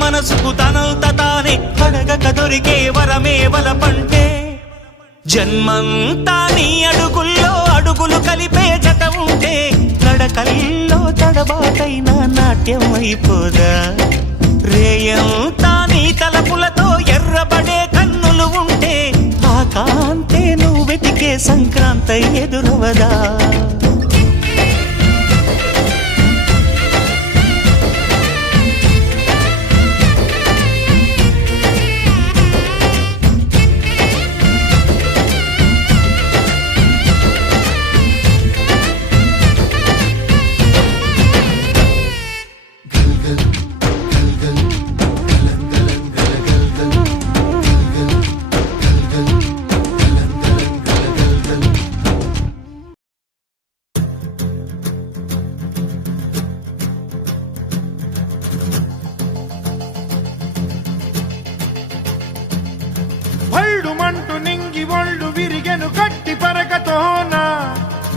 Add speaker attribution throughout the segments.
Speaker 1: మనసుకు తనంత తానే అడగక దొరికే వరమే వలపంటే. జన్మంతా నీ అడుగుల్లో అడుగులు కలిపే జత ఉంటే నడకల్లో తడబాటైన నాట్యం అయిపోదా? రేయంతా నీ తలపులతో ఎర్రబడే కన్నులు ఉంటే ఆ కాంతే నువ్వు వెతికే సంక్రాంతి ఎదురవదా?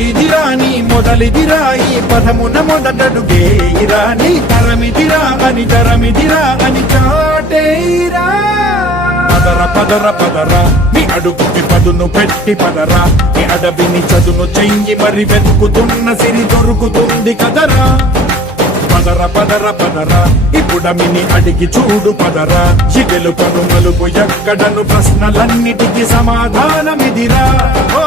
Speaker 2: నీ కథ ఇదిరా పదమున మొదటడుగేయిరా నీ తరమిదిరా అని తరమిదిరా అని చాటేరా పదర పదర పదరా నీ అడుగుకి పదును పెట్టి పదరా. నీ అడవిని చదును చెయ్యి మరి వెతుకుతున్న సిరి దొరుకుతుంది కదరా. పదర పదర పదరా ఇప్పుడమిని అడిగి చూడు పదరా. చిగెలు కను మలుపు ఎక్కడను ప్రశ్నలన్నిటికీ సమాధానమిదిరా.
Speaker 3: ఓ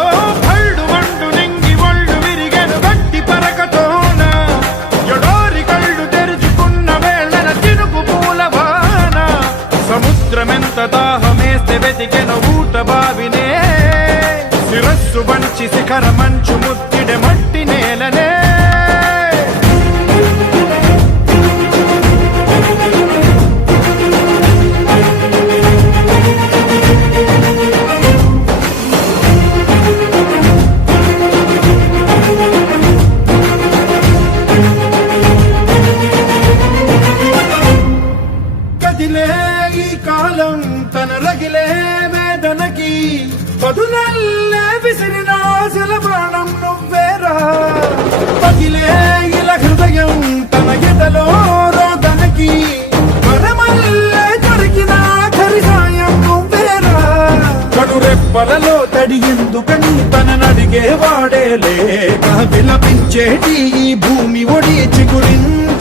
Speaker 3: మంచి శిఖర మంచు ముత్తిడ మట్టి నేలనే.
Speaker 2: కదిలే ఈ కాలం తన రగిలే వేదనకి పదునల్లే ఆశల బాణం నువ్వేరా? పగిలే ఇలా హృదయం తన ఎదలో రోదనకి. మనమల్లే దొరికిన ఆఖరి సాయం నువ్వేరా? కడురెప్పలలో తడి ఎందుకని తన నడిగే వాడే లేక విలపించేటి ఈ భూమి ఒడి చిగురించేరా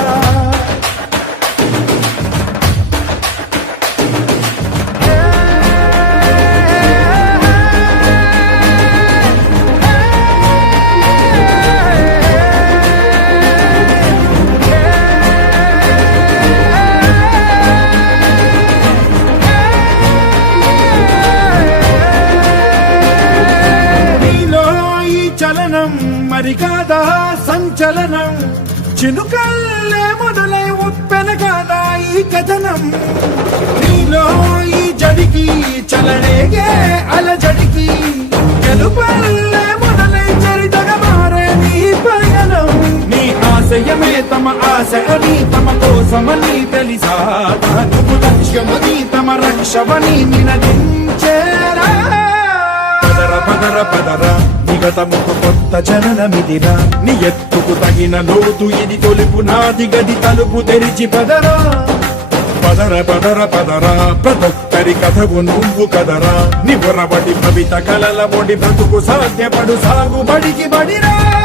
Speaker 2: చలనం చినుకల్లే మొదలై ఉప్పెన ఈ కథనం. నీలో ఈ జడికి చలనేగే అలజడికి. గెలుపల్లే మొదలై చరితగా మారే నీ పయనం నీ ఆశయమే తమ ఆశ అని తమ కోసమని తెలిసా. నువ్వు లక్ష్యమని తమ రక్షమని నినదించేరా. పదర పదర పదర నిగతము కొత్త జననమిదిరా. నీ ఎత్తుకు తగిన లోతు ఇది తొలుపు నాది గది తలుపు తెరిచి పదరా. పదర పదర పదరా. ప్రతొక్కరి కథకు నువ్వు కదరా. నివరబడి భవిత కలల బొడి బ్రతుకు సాధ్యపడు సాగుబడికి బడిరా.